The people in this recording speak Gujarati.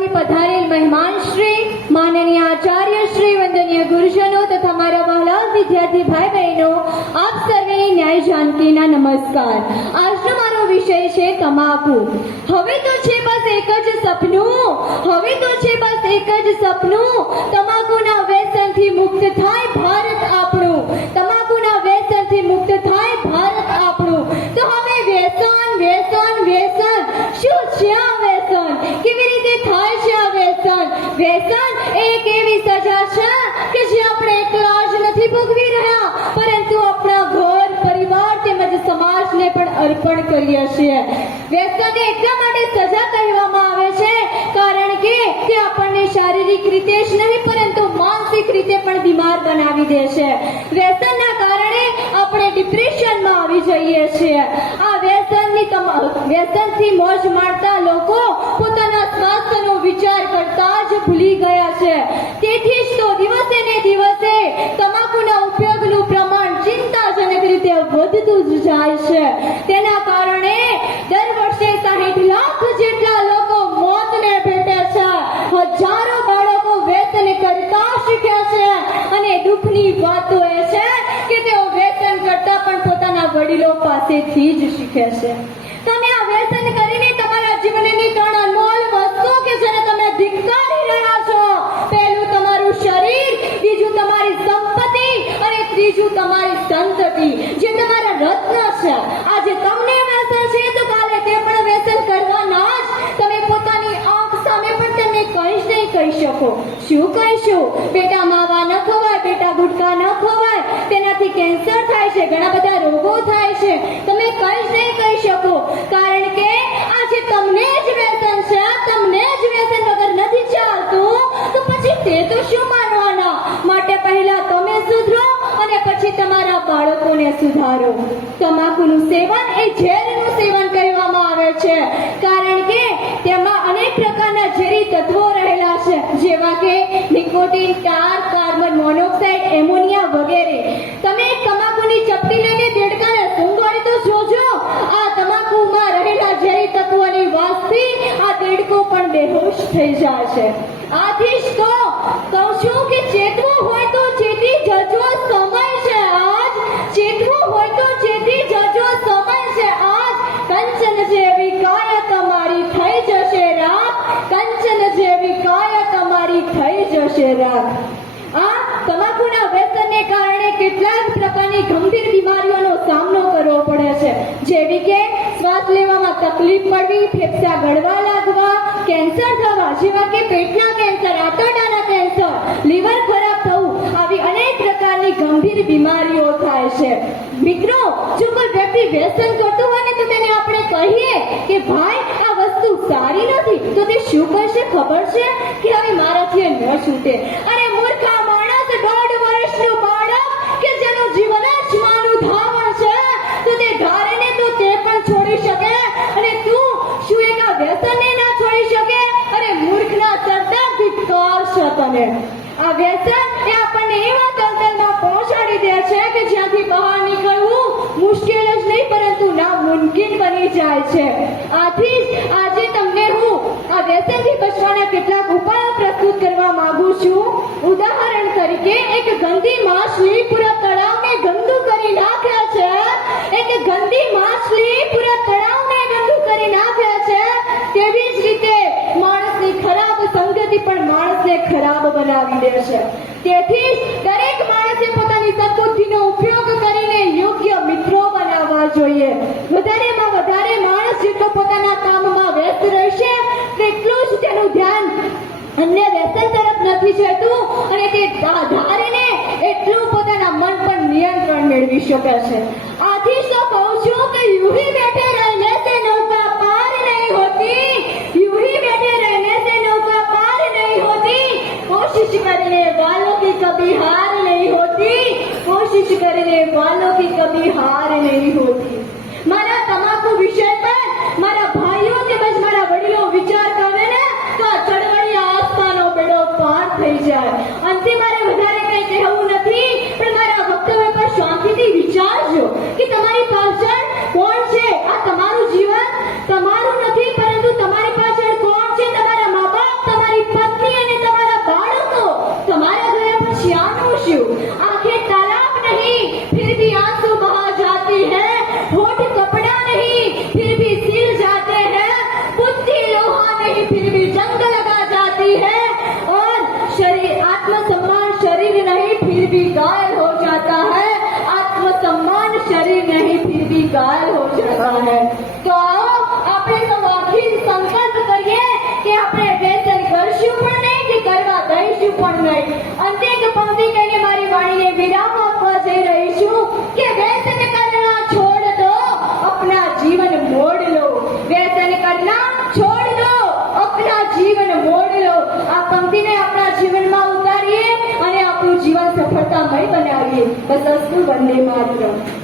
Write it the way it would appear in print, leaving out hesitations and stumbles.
માંથી પધારેલ મહેમાન શ્રી, માનનીય આચાર્ય શ્રી, વંદનીય ગુરુજનો તથા મારા વહાલા વિદ્યાર્થી ભાઈ બહેનો, આપ સર્વેને ન્યાય જાનકીના નમસ્કાર। આજનો મારો વિષય છે તમાકુ। હવે તો છે બસ એક જ સપનું, હવે તો છે બસ એક જ સપનું, તમાકુના વ્યસનથી મુક્ત થાય ભારત આપણું, તમાકુના વ્યસનથી મુક્ત થાય ભારત આપણું। તો હવે વ્યસન વ્યસન વ્યસન શું છે આ વ્યસન? કેવી રીતે થાય છે આ વ્યસન? વ્યસન એક એવી સજા છે કે જે આપણે એકલા જ નથી ભોગવી રહ્યા, પરંતુ આપણા ઘર પરિવાર તેમજ સમાજને પણ અર્પણ કરીએ છીએ। વ્યસનને એટલા માટે સજા કહેવામાં આવે છે કારણ કે તે આપણને શારીરિક રીતે જ નહીં પરંતુ માનસિક રીતે પણ બીમાર બનાવી દે છે। વ્યસનના કારણે આપણે ડિપ્રેશનમાં આવી જઈએ છીએ। આ વ્યસનથી મોજ માણતા લોકો પોતાના સ્વાસ્થ્યનો વિચાર કરતા જ ભૂલી ગયા છે। તેથી જ તો દિવસે ને દિવસે તમાકુના ઉપયોગનું પ્રમાણ ચિંતાજનક રીતે વધતું જ જાય છે। તેના કારણે દર વર્ષે 60 લાખ જેટલા લોકો મોતને ભેટે છે। હજારો બાળકો વ્યસન કરતા શીખ્યા છે અને દુઃખની વાત તો એ છે કે તેઓ વ્યસન કરતા પણ પોતાના વડીલો પાસેથી જ શીખે છે। તમે આ વ્યસન કરીને તમારા જીવનની 3 અનમોલ વસ્તુઓ કે જેને તમે ધિક્કારી રહ્યા છો, પહેલું તમારું શરીર, બીજું તમારી સંપત્તિ અને ત્રીજું તમારી સંતતિ જે તમારા રત્ન છે। આજે તમને વ્યસન છે તો કાલે તે પણ વ્યસન કરવાના જ। તમે પોતાની આંખ સામે પણ તેમને કંઈ જ નહીં કહી શકો। શું કહીશું? બેટા માવા ન ખવાય, બેટા ગુટકા ન ખવાય, તેનાથી કેન્સર થાય છે, ઘણા બધા રોગો થાય છે, તમે કંઈ જ નહીં કહી શકો કારણ કે આજે તમને જ વ્યસન છે, તમને જ વ્યસન વગર નથી ચાલતું તો પછી તે તો શું માનવાના? માટે પહેલા તમે સુધરો અને પછી તમારા બાળકોને સુધારો। તમાકુનું સેવન એ ઝેરનું સેવન કહેવામાં આવે છે કારણ કે તેમાં અનેક પ્રકારના ઝેરી તત્વો રહેલા છે જેવા કે નિકોટિન, ટાર, કાર્બન મોનોક્સાઇડ, એમોનિયા વગેરે। તમે તમાકુની ચપટી લઈને દેડકાને સૂંઘાડી તો જોજો, આ તમાકુમાં રહેલા ઝેરી તત્વોની વાસથી આ દેડકો પણ બેહોશ થઈ જાય છે। આથી જ તો કહું છું કે ચેતવું હોય તો ચેતી જજો, સમય છે આજ, ચેતવું હોય તો ચેતી જજો, સમય છે આજ। કંચન જેવી કાયા તમારી થઈ જશે રાત, કંચન જેવી કાયા તમારી થઈ જશે રાત। આ તમાકુના વ્યસનને કારણે કેટલાક પ્રકારની ગંભીર બીમારીઓનો સામનો કરવો પડે છે જેવી કે શ્વાસ લેવામાં તકલીફ પડવી, ફેફસા ગળવા લાગવા, કેન્સર થવા જેવા કે પેટના કેન્સર, આંતરડાના કેન્સર, લીવર ખરાબ થવું, આવી અનેક પ્રકારની ગંભીર બીમારીઓ થાય છે। મિત્રો, જો કોઈ વ્યક્તિ વ્યસન કરતો હોય ને તો તેને આપણે કહીએ કે ભાઈ આ વસ્તુ સારી નથી તો તે શું કરશે ખબર છે કે હવે મારાથી ન છૂટે। અરે મૂર્ખા માણસ, 1.5 વર્ષનું બાળક કે જેનું જીવન જ માનું ધાવણ છે તો તે ધારે ને તો તે પણ છોડી શકે અને તું શું એક આ વ્યસનને ના છોડી શકે? અરે મૂર્ખના સરદાર ધિક્કાર છે તને। આ વ્યસન એ આપણને એવા દલદલમાં પહોંચાડી દે છે કે જ્યાંથી બહાર નીકળવું મુશ્કેલ જ નહીં પરંતુ નામુમકિન બની જાય છે। આથી જ આજે તમને હું આ વ્યસનથી બચવાના કેટલાક ઉપાયો પ્રસ્તુત કરવા માંગુ છું। ઉદાહરણ તરીકે એક ગંદી માછલી પૂરા તળાવને ગંદુ કરી નાખે છે, એક ગંદી માછલી પૂરા તળાવને ગંદુ કરી નાખે છે, તેવી જ રીતે માણસની ખરાબ સંગતિ પણ માણસને ખરાબ બનાવી દે છે। તેથી દરેક માણસે પોતાની સદબુદ્ધિનો ઉપયોગ કરીને યોગ્ય મિત્રો બનાવવા જોઈએ। વધારેમાં વધારે માણસ જેટલો પોતાના કામમાં વ્યસ્ત રહેશે તેટલું જ તેનું ધ્યાન અન્ય વ્યસન તરફ નથી જતું અને તે ધારીને એટલું પોતાના મન પર નિયંત્રણ મેળવી શકે છે। આથી તો કહું છું કે યુહી બેઠે રહેને સે નૌકા પાર નહીં હોતી, યુહી બેઠે રહેને સે નૌકા પાર નહીં હોતી, कोशिश करने वालों की कभी हार नहीं होती, कोशिश करने वालों की कभी हार नहीं होती। મારા તમાકુ વિષય પર મારા ભાઈઓ તેમજ મારા વડીલો વિચાર કરે ને તો ચળવળી આસ્થાનો બેડો પાર થઈ જાય। અંતે મારે વધારે કંઈ કહેવું નથી પણ મારા વક્તવ્ય પર શાંતિથી વિચારજો કે તમારી પાછળ કોણ છે। આ તથસ્તુ વંદે માતરમ.